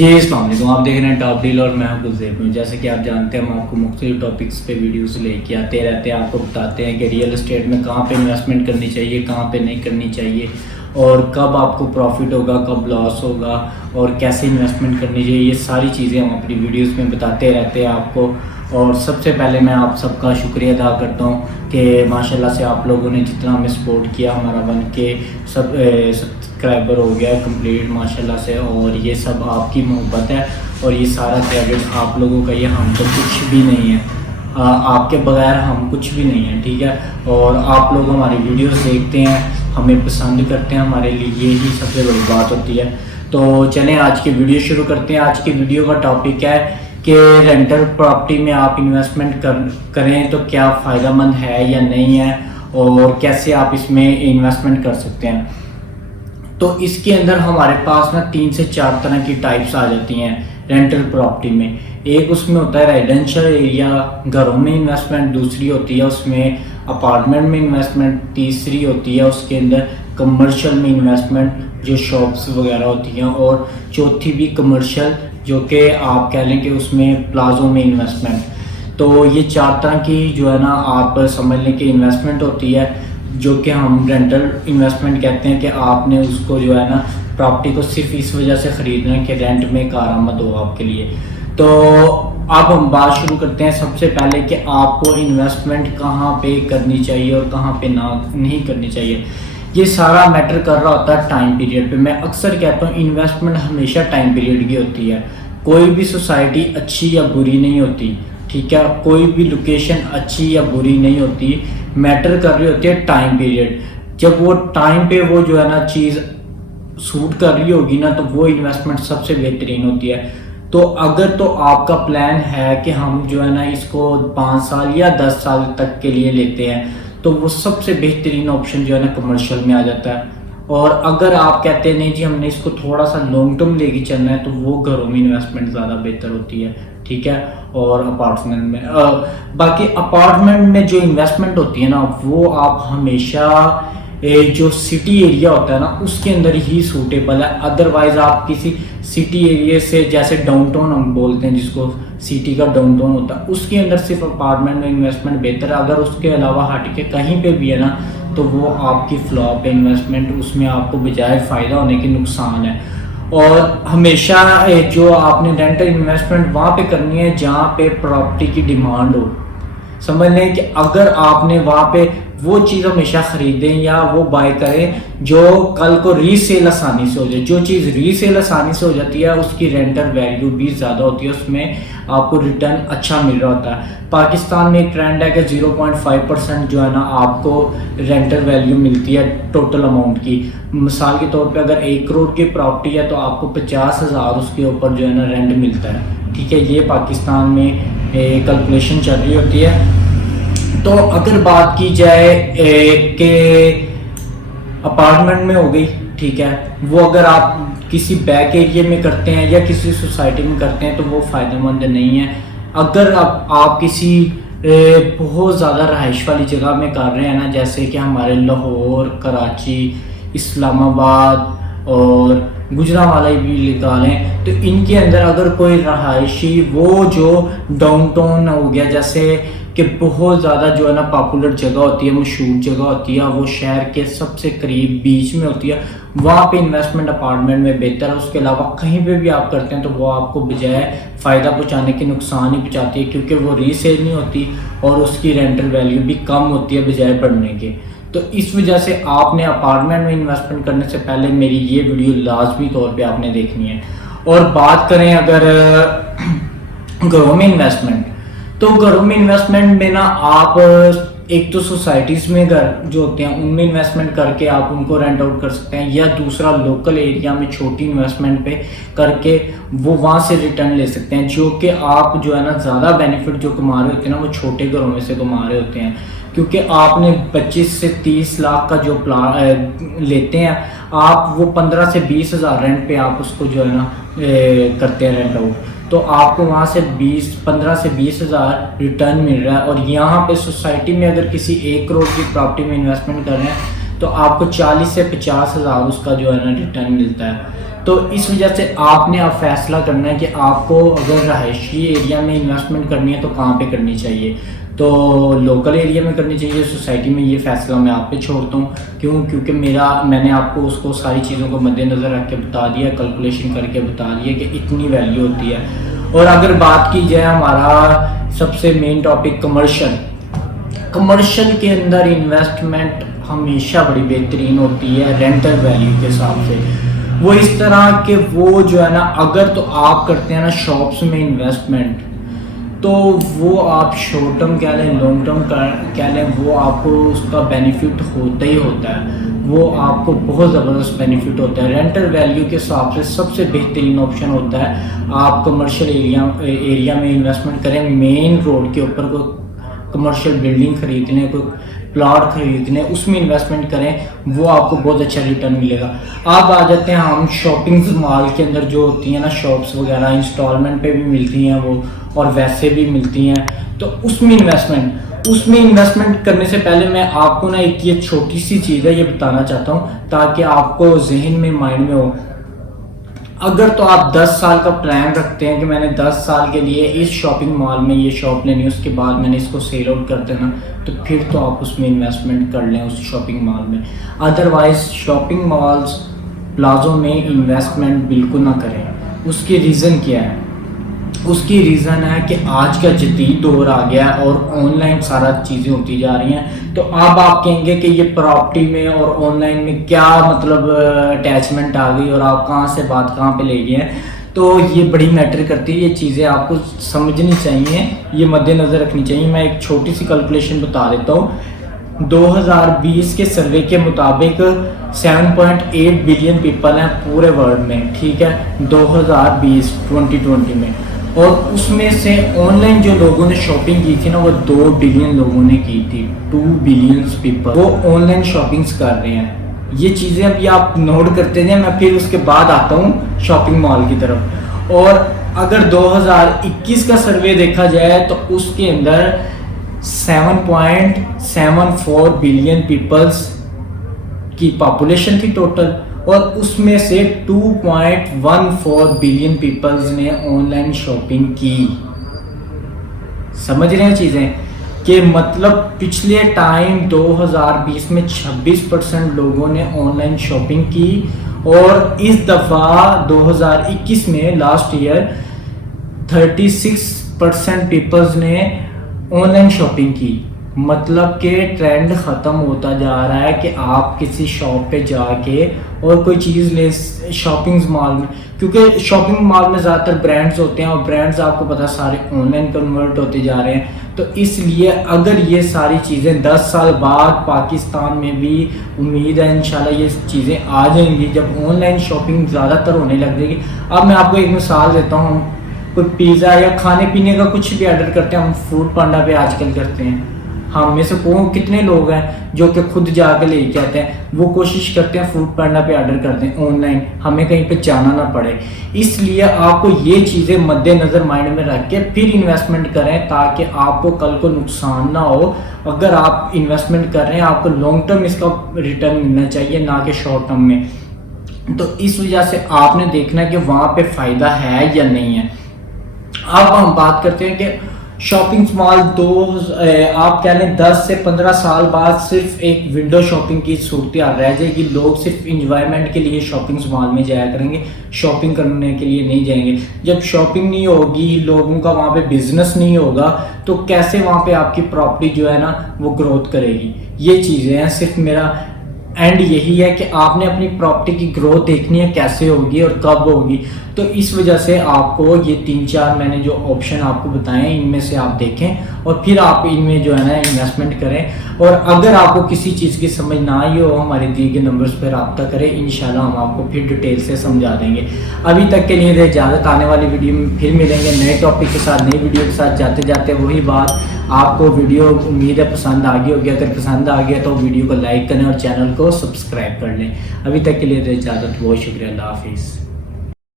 जी अस्सलाम वालेकुम। आप देख रहे हैं टॉप डील और मैं हूं गुलज़ेब में। जैसे कि आप जानते हैं, हम आपको मुख्तलिफ टॉपिक्स पे वीडियोस लेके आते रहते हैं, आपको बताते हैं कि रियल एस्टेट में कहाँ पे इन्वेस्टमेंट करनी चाहिए, कहाँ पे नहीं करनी चाहिए, और कब आपको प्रॉफिट होगा, कब लॉस होगा, और कैसे इन्वेस्टमेंट करनी चाहिए। ये सारी चीज़ें हम अपनी वीडियोस में बताते रहते हैं आपको। और सबसे पहले मैं आप सबका शुक्रिया अदा करता हूँ कि माशाल्लाह से आप लोगों ने जितना हमें सपोर्ट किया, हमारा बन के सब्सक्राइबर हो गया कंप्लीट माशाल्लाह से, और ये सब आपकी मोहब्बत है और ये सारा क्रेडिट आप लोगों का, ये हम तो कुछ भी नहीं है, आपके बगैर हम कुछ भी नहीं है, ठीक है। और आप लोग हमारी वीडियोस देखते हैं, हमें पसंद करते हैं, हमारे लिए यही सबसे बड़ी बात होती है। तो चलें आज की वीडियो शुरू करते हैं। आज की वीडियो का टॉपिक है कि रेंटल प्रॉपर्टी में आप इन्वेस्टमेंट करें तो क्या फ़ायदेमंद है या नहीं है, और कैसे आप इसमें इन्वेस्टमेंट कर सकते हैं। तो इसके अंदर हमारे पास ना 3 से 4 तरह की टाइप्स आ जाती हैं रेंटल प्रॉपर्टी में। एक उसमें होता है रेजिडेंशियल एरिया, घरों में इन्वेस्टमेंट, दूसरी होती है उसमें अपार्टमेंट में इन्वेस्टमेंट, तीसरी होती है उसके अंदर कमर्शियल में इन्वेस्टमेंट जो शॉप्स वगैरह होती हैं, और चौथी भी कमर्शियल जो कि आप कह लें कि उसमें प्लाजो में इन्वेस्टमेंट। तो ये 4 तरह की जो है ना आप समझ लें कि इन्वेस्टमेंट होती है, जो कि हम रेंटल इन्वेस्टमेंट कहते हैं कि आपने उसको जो है ना प्रॉपर्टी को सिर्फ इस वजह से ख़रीदना है कि रेंट में कारआमद हो आपके लिए। तो अब हम बात शुरू करते हैं सबसे पहले कि आपको इन्वेस्टमेंट कहाँ पे करनी चाहिए और कहाँ पे ना नहीं करनी चाहिए। ये सारा मैटर कर रहा होता है टाइम पीरियड पे। मैं अक्सर कहता हूँ इन्वेस्टमेंट हमेशा टाइम पीरियड की होती है। कोई भी सोसाइटी अच्छी या बुरी नहीं होती, ठीक है, कोई भी लोकेशन अच्छी या बुरी नहीं होती, मैटर कर रही होती है टाइम पीरियड। जब वो टाइम पे वो जो है ना चीज़ सूट कर रही होगी ना, तो वो इन्वेस्टमेंट सबसे बेहतरीन होती है। तो अगर तो आपका प्लान है कि हम जो है ना इसको 5 साल या 10 साल तक के लिए लेते हैं, तो वो सबसे बेहतरीन ऑप्शन जो है ना कमर्शियल में आ जाता है। और अगर आप कहते हैं नहीं जी हमने इसको थोड़ा सा लॉन्ग टर्म लेके चलना है, तो वो घरों में इन्वेस्टमेंट ज़्यादा बेहतर होती है, ठीक है। और अपार्टमेंट में बाकी अपार्टमेंट में जो इन्वेस्टमेंट होती है ना, वो आप हमेशा जो सिटी एरिया होता है ना उसके अंदर ही सूटेबल है। अदरवाइज आप किसी सिटी एरिया से, जैसे डाउनटाउन हम बोलते हैं जिसको सिटी का डाउनटाउन होता है, उसके अंदर सिर्फ अपार्टमेंट में इन्वेस्टमेंट बेहतर है। अगर उसके अलावा हट के कहीं पे भी है ना, तो वो आपकी फ्लॉप है इन्वेस्टमेंट, उसमें आपको बजाय फ़ायदा होने के नुकसान है। और हमेशा जो आपने रेंटल इन्वेस्टमेंट वहाँ पे करनी है जहाँ पे प्रॉपर्टी की डिमांड हो। समझ लें कि अगर आपने वहाँ पे वो चीज़ हमेशा ख़रीदें या वो बाय करें जो कल को रीसेल आसानी से हो जाए। जो चीज़ रीसेल आसानी से हो जाती है उसकी रेंटल वैल्यू भी ज़्यादा होती है, उसमें आपको रिटर्न अच्छा मिल रहा होता है। पाकिस्तान में एक ट्रेंड है कि 0.5% जो है ना आपको रेंटल वैल्यू मिलती है टोटल अमाउंट की। मिसाल के तौर पे अगर 1 करोड़ की प्रॉपर्टी है तो आपको 50,000 उसके ऊपर जो है ना रेंट मिलता है, ठीक है। ये पाकिस्तान में कैलकुलेशन चल रही होती है। तो अगर बात की जाए कि अपार्टमेंट में हो गई, ठीक है, वो अगर आप किसी बैक एरिया में करते हैं या किसी सोसाइटी में करते हैं तो वो फ़ायदेमंद नहीं है। अगर आप किसी बहुत ज़्यादा रहाइश वाली जगह में कर रहे हैं ना, जैसे कि हमारे लाहौर, कराची, इस्लामाबाद और गुजरांवाला भी निकालें, तो इनके अंदर अगर कोई रहायशी वो जो डाउनटाउन हो गया, जैसे कि बहुत ज़्यादा जो है ना पॉपुलर जगह होती है, मशहूर जगह होती है, वो शहर के सबसे करीब बीच में होती है, वहाँ पे इन्वेस्टमेंट अपार्टमेंट में बेहतर है। उसके अलावा कहीं पे भी आप करते हैं तो वो आपको बजाय फ़ायदा पहुँचाने के नुकसान ही पहुँचाती है, क्योंकि वो रीसेल नहीं होती और उसकी रेंटल वैल्यू भी कम होती है बजाय बढ़ने के। तो इस वजह से आपने अपार्टमेंट में इन्वेस्टमेंट करने से पहले मेरी ये वीडियो लाजमी तौर पे आपने देखनी है। और बात करें अगर घरों में इन्वेस्टमेंट, तो घरों में इन्वेस्टमेंट में ना आप एक तो सोसाइटीज़ में घर जो होते हैं उनमें इन्वेस्टमेंट करके आप उनको रेंट आउट कर सकते हैं, या दूसरा लोकल एरिया में छोटी इन्वेस्टमेंट पे करके वो वहाँ से रिटर्न ले सकते हैं। जो कि आप जो है ना ज़्यादा बेनिफिट जो कमा रहे होते हैं ना, वो छोटे घरों में से कमा रहे होते हैं, क्योंकि आपने 25 से 30 लाख का जो प्लान लेते हैं आप, वो 15 से 20 हज़ार रेंट पे आप उसको जो है ना करते हैं रेंट आउट, तो आपको वहाँ से 15 से 20 हज़ार रिटर्न मिल रहा है। और यहाँ पे सोसाइटी में अगर किसी 1 करोड़ की प्रॉपर्टी में इन्वेस्टमेंट कर रहे हैं तो आपको 40 से 50 हज़ार उसका जो है ना रिटर्न मिलता है। तो इस वजह से आपने अब फैसला करना है कि आपको अगर रहायशी एरिया में इन्वेस्टमेंट करनी है तो कहाँ पे करनी चाहिए। तो लोकल एरिया में करनी चाहिए, सोसाइटी में, ये फैसला मैं आप पे छोड़ता हूँ। क्यों? क्योंकि मैंने आपको उसको सारी चीज़ों को मद्देनज़र रख के बता दिया, कैलकुलेशन करके बता दिया कि इतनी वैल्यू होती है। और अगर बात की जाए हमारा सबसे मेन टॉपिक कमर्शियल के अंदर इन्वेस्टमेंट हमेशा बड़ी बेहतरीन होती है रेंटल वैल्यू के हिसाब से। वो इस तरह के वो जो है ना, अगर तो आप करते हैं ना शॉप्स में इन्वेस्टमेंट, तो वो आप शॉर्ट टर्म कह लें, लॉन्ग टर्म कह लें, वो आपको उसका बेनिफिट होता ही होता है। वो आपको बहुत ज़बरदस्त बेनिफिट होता है। रेंटल वैल्यू के हिसाब से सबसे बेहतरीन ऑप्शन होता है आप कमर्शियल एरिया में इन्वेस्टमेंट करें। मेन रोड के ऊपर कोई कमर्शियल बिल्डिंग खरीद लें, कोई प्लॉट खरीद लें, उसमें इन्वेस्टमेंट करें, वो आपको बहुत अच्छा रिटर्न मिलेगा। आप आ जाते हैं हम शॉपिंग मॉल के अंदर जो होती हैं ना शॉप्स वगैरह, इंस्टॉलमेंट पे भी मिलती हैं वो, और वैसे भी मिलती हैं। तो उसमें इन्वेस्टमेंट करने से पहले मैं आपको ना एक ये छोटी सी चीज़ है ये बताना चाहता हूँ, ताकि आपको जहन में, माइंड में हो। अगर तो आप 10 साल का प्लान रखते हैं कि मैंने 10 साल के लिए इस शॉपिंग मॉल में ये शॉप लेनी है, उसके बाद मैंने इसको सेल आउट कर देना, तो फिर तो आप उसमें इन्वेस्टमेंट कर लें उस शॉपिंग मॉल में। अदरवाइज शॉपिंग मॉल्स, प्लाजो में इन्वेस्टमेंट बिल्कुल ना करें। उसकी रीज़न क्या है? उसकी रीज़न है कि आज का जदीद दौर आ गया है और ऑनलाइन सारा चीज़ें होती जा रही हैं। तो अब आप कहेंगे कि ये प्रॉपर्टी में और ऑनलाइन में क्या मतलब अटैचमेंट आ गई और आप कहाँ से बात कहाँ पे ले गए हैं। तो ये बड़ी मैटर करती है, ये चीज़ें आपको समझनी चाहिए, ये मद्देनज़र रखनी चाहिए। मैं एक छोटी सी कैलकुलेशन बता देता हूँ। 2020 के सर्वे के मुताबिक 7.8 बिलियन पीपल हैं पूरे वर्ल्ड में, ठीक है, 2020 में। और उसमें से ऑनलाइन जो लोगों ने शॉपिंग की थी ना, वो 2 बिलियन लोगों ने की थी। 2 बिलियन पीपल वो ऑनलाइन शॉपिंग्स कर रहे हैं। ये चीज़ें अभी आप नोट करते जाए, मैं फिर उसके बाद आता हूँ शॉपिंग मॉल की तरफ। और अगर 2021 का सर्वे देखा जाए तो उसके अंदर 7.74 बिलियन पीपल्स की पॉपुलेशन थी टोटल, और उसमें से 2.14 बिलियन पीपल्स ने ऑनलाइन शॉपिंग की। समझ रहे हैं चीज़ें कि मतलब पिछले टाइम 2020 में 26% लोगों ने ऑनलाइन शॉपिंग की, और इस दफ़ा 2021 में लास्ट ईयर 36% पीपल्स ने ऑनलाइन शॉपिंग की। मतलब कि ट्रेंड ख़त्म होता जा रहा है कि आप किसी शॉप पे जाके और कोई चीज़ ले शॉपिंग मॉल में, क्योंकि शॉपिंग मॉल में ज़्यादातर ब्रांड्स होते हैं और ब्रांड्स आपको पता सारे ऑनलाइन कन्वर्ट होते जा रहे हैं। तो इसलिए अगर ये सारी चीज़ें 10 साल बाद पाकिस्तान में भी उम्मीद है इंशाल्लाह ये चीज़ें आ जाएंगी, जब ऑनलाइन शॉपिंग ज़्यादातर होने लग जाएगी। अब मैं आपको एक मिसाल देता हूँ, कोई पिज़्ज़ा या खाने पीने का कुछ भी ऑर्डर करते हैं हम फूड पांडा पे आजकल करते हैं। हम में से कितने लोग हैं जो कि खुद जाके लेके आते हैं, वो कोशिश करते हैं फूड पांडा पे ऑर्डर करते हैं ऑनलाइन, हमें कहीं पे जाना ना पड़े। इसलिए आपको ये चीज़ें मद्देनज़र माइंड में रख के फिर इन्वेस्टमेंट करें, ताकि आपको कल को नुकसान ना हो। अगर आप इन्वेस्टमेंट कर रहे हैं, आपको लॉन्ग टर्म इसका रिटर्न मिलना चाहिए, ना कि शॉर्ट टर्म में। तो इस वजह से आपने देखना है कि वहाँ पे फ़ायदा है या नहीं है। अब हम बात करते हैं कि शॉपिंग मॉल आप कह लें 10 से 15 साल बाद सिर्फ एक विंडो शॉपिंग की सूरत रह जाएगी। लोग सिर्फ इंजॉयमेंट के लिए शॉपिंग मॉल में जाया करेंगे, शॉपिंग करने के लिए नहीं जाएंगे। जब शॉपिंग नहीं होगी, लोगों का वहाँ पे बिजनेस नहीं होगा, तो कैसे वहाँ पे आपकी प्रॉपर्टी जो है ना वो ग्रोथ करेगी। ये चीज़ें हैं, सिर्फ मेरा एंड यही है कि आपने अपनी प्रॉपर्टी की ग्रोथ देखनी है कैसे होगी और कब होगी। तो इस वजह से आपको ये 3-4 मैंने जो ऑप्शन आपको बताए हैं, इनमें से आप देखें और फिर आप इनमें जो है ना इन्वेस्टमेंट करें। और अगर आपको किसी चीज़ की समझ ना आई हो, हमारे दिए गए नंबर्स पर रब्ता करें, इंशाल्लाह हम आपको फिर डिटेल से समझा देंगे। अभी तक के लिए इजाज़त, आने वाली वीडियो में फिर मिलेंगे नए टॉपिक के साथ, नई वीडियो के साथ। जाते जाते वही बात, आपको वीडियो उम्मीद है पसंद आ गई होगी। अगर पसंद आ गया तो वीडियो को लाइक करें और चैनल को सब्सक्राइब कर लें। अभी तक के लिए इजाज़त, बहुत शुक्रिया, अल्लाह हाफिज़।